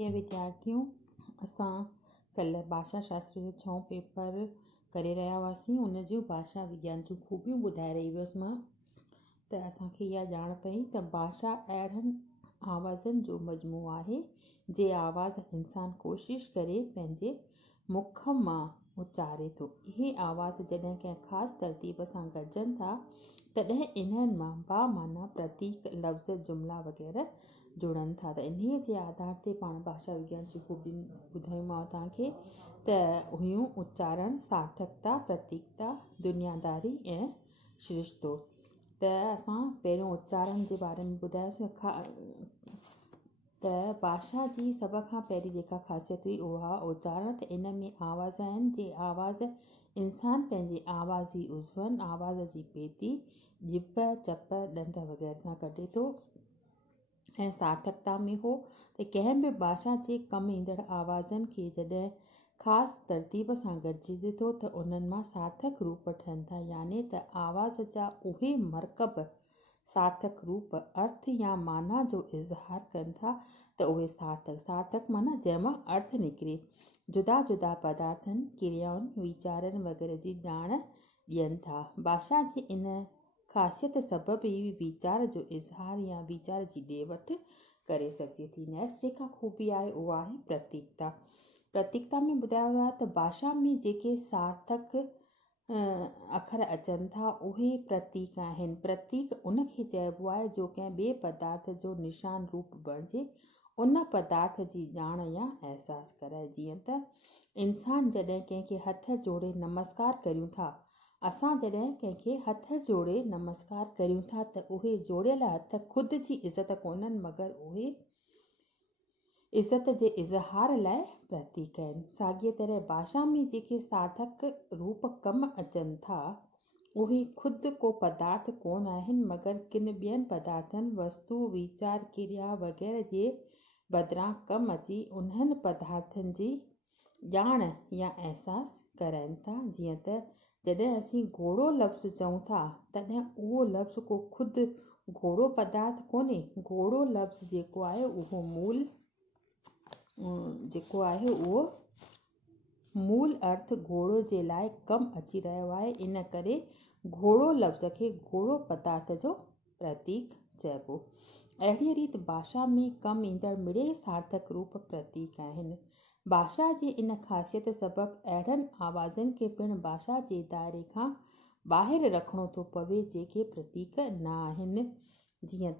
प्रिय विद्यार्थियों, असां कल्ह भाषा शास्त्र जो 6 पेपर करे रहिया हुआसीं। उन जूं भाषा विज्ञान जूं खूबियूं ॿुधाए रही हुअसि मां। त असांखे इहा ॼाण पई त भाषा अहिड़नि आवाज़नि जो मजमूओ आहे जे आवाज़ इंसान कोशिश करे पंहिंजे मुख मां उचारे थो। इहे आवाज़ जॾहिं कंहिं ख़ासि तरतीब सां गॾिजनि था तॾहिं इन्हनि मां बामाना प्रतीक, लफ़्ज़, जुमिला वग़ैरह जुड़नि था। त इन्हीअ जे आधार ते पाण भाषा विज्ञान जी खूबियूं ॿुधायूंमांव तव्हांखे त हुयूं उच्चारण, सार्थकता, प्रतीकता, दुनियादारी ऐं श्रिश्तो। त असां पहिरियों उच्चारण जे बारे में ॿुधायोसीं त भाषा जी सभ खां पहिरीं जेका ख़ासियत हुई उहा उच्चारण। त इन में आवाज़ आहिनि जे आवाज़ इंसान पंहिंजे आवाज़ी उज़वनि, आवाज़ जी पेती, ॼिभ, चप, ॾंद वग़ैरह सां कढे थो। ऐं सार्थकता में हो त कंहिं बि भाषा जे कमु ईंदड़ आवाज़नि खे जॾहिं ख़ासि तरतीब सां गॾिजे थो त उन्हनि मां सार्थक रूप ठहनि था, यानी त आवाज़ जा उहे मरकब सार्थक रूप अर्थ या माना जो इज़हार कनि था त उहे सार्थक माना जंहिंमां अर्थ निकिरे, जुदा जुदा पदार्थनि, क्रियाउनि, वीचारनि वग़ैरह जी ॼाण ॾियनि था। भाषा जी इन ख़ासियत सबबु ई वीचार जो इज़हार या वीचार जी ॾे वठि करे सघिजे थी। नेक्स्ट जेका खूबी आहे उहा आहे प्रतीकता। प्रतीकता में ॿुधायो वियो आहे त भाषा में जेके सार्थक अखर अचनि था उहे प्रतीक आहिनि। प्रतीक उनखे चइबो आहे जो कंहिं ॿिए पदार्थ जो निशान रूप बणिजे, उन पदार्थ जी ॼाण या अहसासु कराए। जीअं त इंसान जॾहिं कंहिंखे हथ जोड़े नमस्कार करियूं था, असां जॾहिं कंहिंखे हथ जोड़े नमस्कार करियूं था त उहे जोड़ियल हथ ख़ुदि जी इज़त कोन्हनि, मगर उहे इज़त जे इज़हार लाइ प्रतीक आहिनि। साॻीअ तरह भाषा में जेके सार्थक रूप कमु अचनि था उहे ख़ुदि को पदार्थ कोन आहिनि, मगर किन ॿियनि पदार्थनि, वस्तु, वीचार, क्रिया वग़ैरह जे बदिरां कमु अची उन्हनि पदार्थनि जी ॼाण या अहसासु कराइनि था। जीअं त जॾहिं असीं घोड़ो लफ़्ज़ चऊं था तॾहिं उहो लफ़्ज़ को ख़ुदि घोड़ो पदार्थ कोन्हे। घोड़ो लफ़्ज़ जेको आहे उहो मूल अर्थ घोड़ो जे लाइ कमु अची रहियो आहे। इन करे घोड़ो लफ़्ज़ खे घोड़ो पदार्थ जो प्रतीक चइबो। अहिड़ी रीति भाषा में कमु ईंदड़ मिड़े सार्थक रूप प्रतीक आहिनि। भाषा जी इन ख़ासियत सबबु अहिड़नि आवाज़नि खे पिणु भाषा जे दाइरे खां ॿाहिरि रखिणो थो पवे जेके प्रतीक न आहिनि। जीअं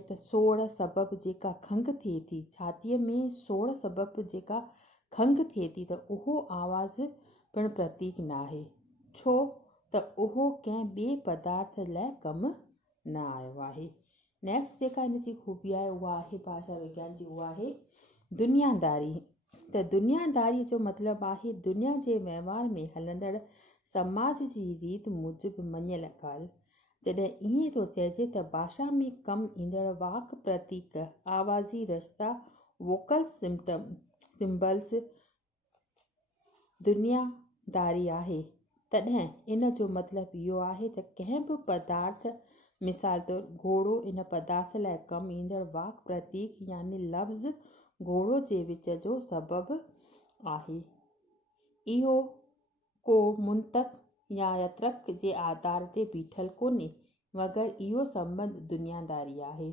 त सोड़ सबबु जेका खंघि थिए थी, छातीअ में सोड़ सबबु जेका खंघि थिए थी त उहो आवाज़ पिणु प्रतीक न आहे, छो त उहो कंहिं ॿिए पदार्थ लाइ कमु न आयो आहे। नेक्स्ट जेका इन जी खूबी आहे उहा आहे भाषा विज्ञान जी, उहा आहे दुनियादारी। त दुनियादारी जो मतिलबु आहे दुनिया जे वहिंवार में हलंदड़ समाज जी रीति मूजिबि मञियल ॻाल्हि। जॾहिं ईअं थो चइजे त भाषा में कमु ईंदड़ वाक, प्रतीक, आवाज़ी रस्ता, वोकल सिम्बल्स दुनियादारी आहे, तॾहिं इन जो मतिलबु इहो आहे त कंहिं बि पदार्थ, मिसाल तौरु घोड़ो, इन पदार्थ लाइ कमु ईंदड़ वाक, प्रतीक यानी लफ़्ज़ घोड़ो जे विच जो सबबु आहे। इहो को मुंतक या यत्रक जे आधार ते बीठल कोन्हे, मगर इहो संबंध दुनियादारी आहे।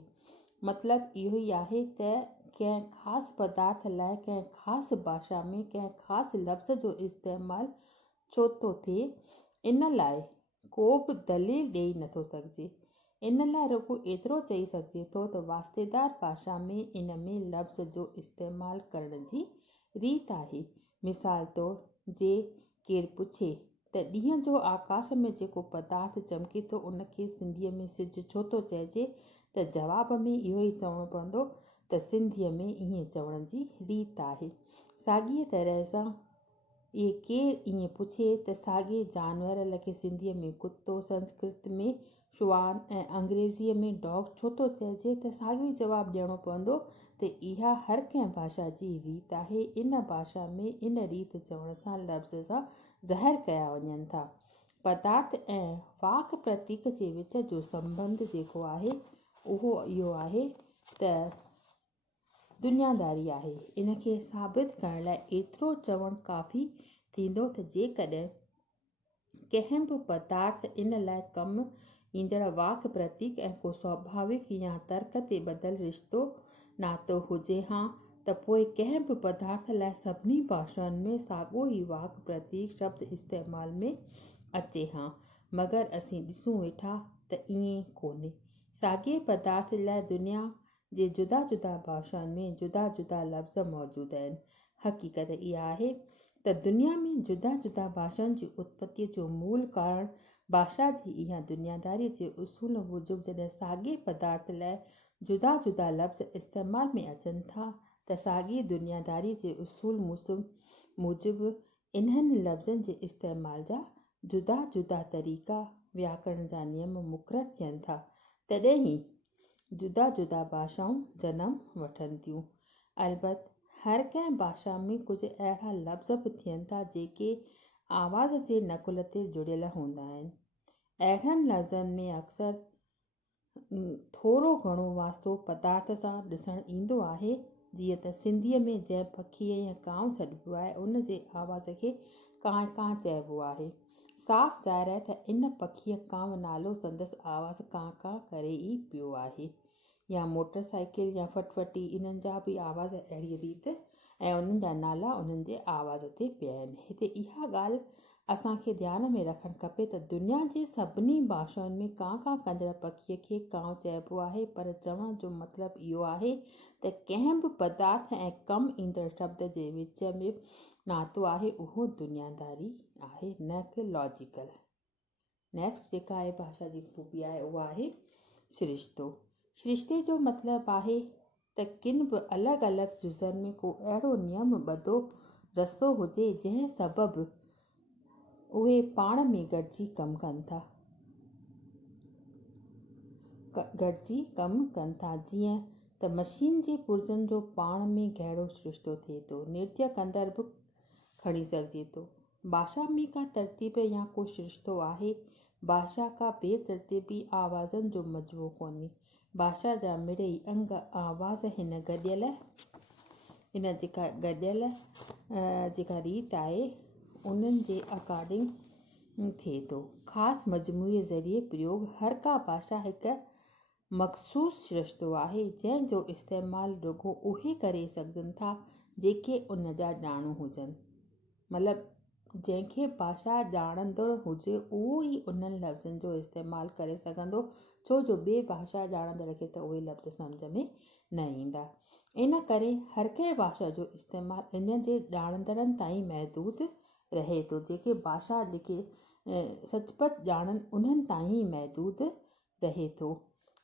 मतिलबु इहो ई आहे त कंहिं ख़ासि पदार्थ लाइ कंहिं ख़ासि भाषा में कंहिं ख़ासि लफ़्ज़ जो इस्तेमालु छो थो थिए, इन लाइ को बि दलील ॾेई नथो सघिजे। इन लाइ रुॻो एतिरो चई सघिजे थो त वास्तेदार भाषा में इन में लफ़्ज़ जो इस्तेमालु करण जी रीत आहे। मिसाल तौरु जे केरु पुछे त ॾींहं जो आकाश में जेको पदार्थ चमके थो उनखे सिंधीअ में सिजु छो थो चइजे, त जवाब में इहो ई चवणो पवंदो त सिंधीअ में ईअं चवण जी रीत आहे। साॻीअ तरह सां इहे केरु ईअं पुछे त साॻे जानवर लखे सिंधीअ में कुतो, संस्कृत में श्वान ऐं अंग्रेज़ीअ में डॉग छो थो चइजे, त साॻियो ई जवाबु ॾियणो पवंदो त इहा हर कंहिं भाषा जी रीत आहे। इन भाषा में इन रीत चवण सां लफ़्ज़ सां ज़ाहिर कया वञनि था। पदार्थ ऐं वाक प्रतीक जे विच जो संबंध जेको आहे उहो इहो आहे त दुनियादारी आहे। इन खे साबित करण लाइ एतिरो चवणु काफ़ी थींदो त जेकॾहिं कंहिं बि पदार्थ इन लाइ कमु ईंदड़ वाक प्रतीक ऐं को स्वाभाविक या तर्क ते ॿधल रिश्तो नातो हुजे हा त पोइ कंहिं बि पदार्थ लाइ सभिनी भाषाउनि में साॻियो ई वाक प्रतीक शब्द इस्तेमाल में अचे हा। मगर असीं ॾिसूं वेठा त ईअं कोन्हे। साॻिए पदार्थ लाइ दुनिया जे जुदा जुदा भाषाउनि में जुदा जुदा लफ़्ज़ मौजूदु आहिनि। हक़ीक़त इहा आहे त दुनिया में जुदा जुदा भाषाउनि जी उत्पत्तीअ जो मूल कारण भाषा जी इहा दुनियादारी जे उसूल मूजिबि जॾहिं साॻिए पदार्थ लाइ जुदा जुदा लफ़्ज़ इस्तेमाल में अचनि था त साॻिए दुनियादारी जे उसूल मूजिबि इन्हनि लफ़्ज़नि जे इस्तेमाल जा जुदा जुदा तरीक़ा व्याकरण जा नियम मुक़ररु थियनि था। तॾहिं ई जुदा जुदा भाषाऊं जनमु वठनि थियूं। अलबत् हर कंहिं भाषा में कुझु अहिड़ा लफ़्ज़ बि थियनि था जेके आवाज़ जे नकुल ते जुड़ियल हूंदा आहिनि। अहिड़नि लफ़्ज़नि में अक्सर थोरो घणो वास्तो पदार्थ सां ॾिसणु ईंदो आहे। जीअं त सिंधीअ में जंहिं पखीअ या कांउ छॾिबो आहे उन जे आवाज़ खे कांय कां चइबो आहे। साफ़ ज़ाहिर आहे त इन पखीअ कांव नालो संदसि आवाज़ कां कां करे ई पियो आहे। या मोटर साइकिल या फटफटी इन्हनि जा बि आवाज़ अहिड़ी रीति ऐं उन्हनि जा नाला उन्हनि जे आवाज़ ते पिया आहिनि। हिते इहा ॻाल्हि असांखे ध्यान में रखणु खपे त दुनिया जे सभिनी भाषाउनि में कां कां कंदड़ पखीअ खे कांव चइबो आहे, पर चवण जो मतिलबु इहो आहे त कंहिं बि पदार्थ ऐं कमु ईंदड़ शब्द जे विच में नातो आहे उहो दुनियादारी आहे, न कि लॉजिकल। नेक्स्ट जेका आहे भाषा जी ख़ूबी आहे उहा आहे सिरिश्तो। सिरिश्ते जो मतिलबु आहे त किन बि अलॻि अलॻि जुज़नि में को अहिड़ो नियम ॿधो रस्तो हुजे जंहिं सबबि उहे पाण में गॾिजी कमु कनि था। जीअं त मशीन जे पुर्जनि जो पाण में गहरो रिश्तो थिए थो। नृत्य कंदड़ बि खणी सघिजे थो। भाषा में का तरतीब या को रिश्तो आहे। भाषा का बेतरतीबी आवाज़नि जो मजमो कोन्हे। भाषा जा मिड़ेई अंग आवाज़ हिन जेका रीत आहे उन्हनि जे अकॉर्डिंग थिए थो। ख़ासि मजमूए ज़रिए प्रयोग हर का भाषा हिकु मख़सूस रिश्तो आहे जंहिं जो इस्तेमालु रुॻो उहे करे सघनि था जेके उन जा ॼाणू हुजनि। मतिलबु जंहिंखे भाषा ॼाणंदड़ हुजे उहो ई उन्हनि लफ़्ज़नि जो इस्तेमालु करे सघंदो, छो जो ॿिए भाषा ॼाणंदड़ खे त उहे लफ़्ज़ सम्झ में न ईंदा। इन करे हर कंहिं भाषा जो इस्तेमालु इन जे ॼाणंदड़नि ताईं महदूदु रहे थो। जेके भाषा सचपच ॼाणनि उन्हनि ताईं महदूदु रहे थो।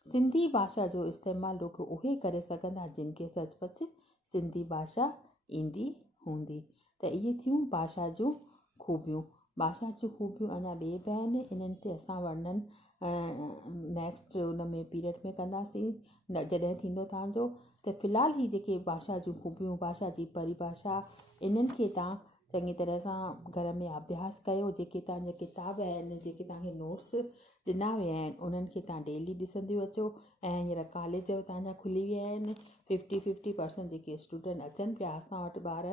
सिंधी भाषा जो इस्तेमालु रुॻो उहे करे सघंदा जिन खे सचपच सिंधी भाषा ईंदी हूंदी। त इहे थियूं भाषा जूं ख़ूबियूं। भाषा जूं ख़ूबियूं अञा ॿिए बि आहिनि, इन्हनि ते असां वर्णन नेक्स्ट उन में पीरियड में कंदासीं जॾहिं थींदो तव्हांजो। त फ़िलहालु ही जेके भाषा जूं ख़ूबियूं, भाषा जी परिभाषा, इन्हनि खे तव्हां चङी तरह सां घर में अभ्यास कयो। जेके तव्हांजा किताब आहिनि, जेके तव्हांखे नोट्स ॾिना विया आहिनि उन्हनि खे तव्हां डेली ॾिसंदियूं अचो। ऐं हींअर कॉलेज तव्हांजा खुली विया आहिनि। 50% जेके स्टूडेंट अचनि पिया असां वटि ॿार,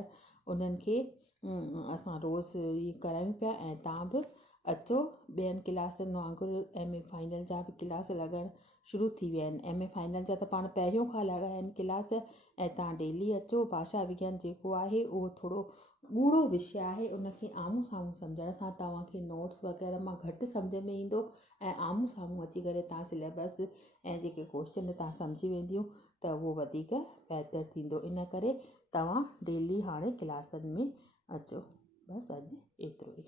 उन्हनि खे असां रोज़ु इहे करायूं पिया ऐं तव्हां बि अचो। ॿियनि क्लासनि वांगुरु MA फाइनल जा बि क्लास लॻणु शुरू थी विया आहिनि। MA फाइनल जा त पाण पहिरियों खां लॻा आहिनि क्लास। ऐं तव्हां डेली अचो। भाषा विज्ञान जेको आहे उहो थोरो ॻूढ़ो विषय आहे। उनखे आम्हूं साम्हूं सम्झण सां तव्हांखे नोट्स वग़ैरह मां घटि सम्झ में ईंदो ऐं आम्हूं साम्हूं अची करे तव्हां सिलेबस ऐं जेके क्वेश्चन तव्हां सम्झी वेंदियूं त उहो वधीक बहितरु थींदो। इन करे तव्हां डेली हाणे क्लासनि में अचो। बसि अॼु एतिरो ई।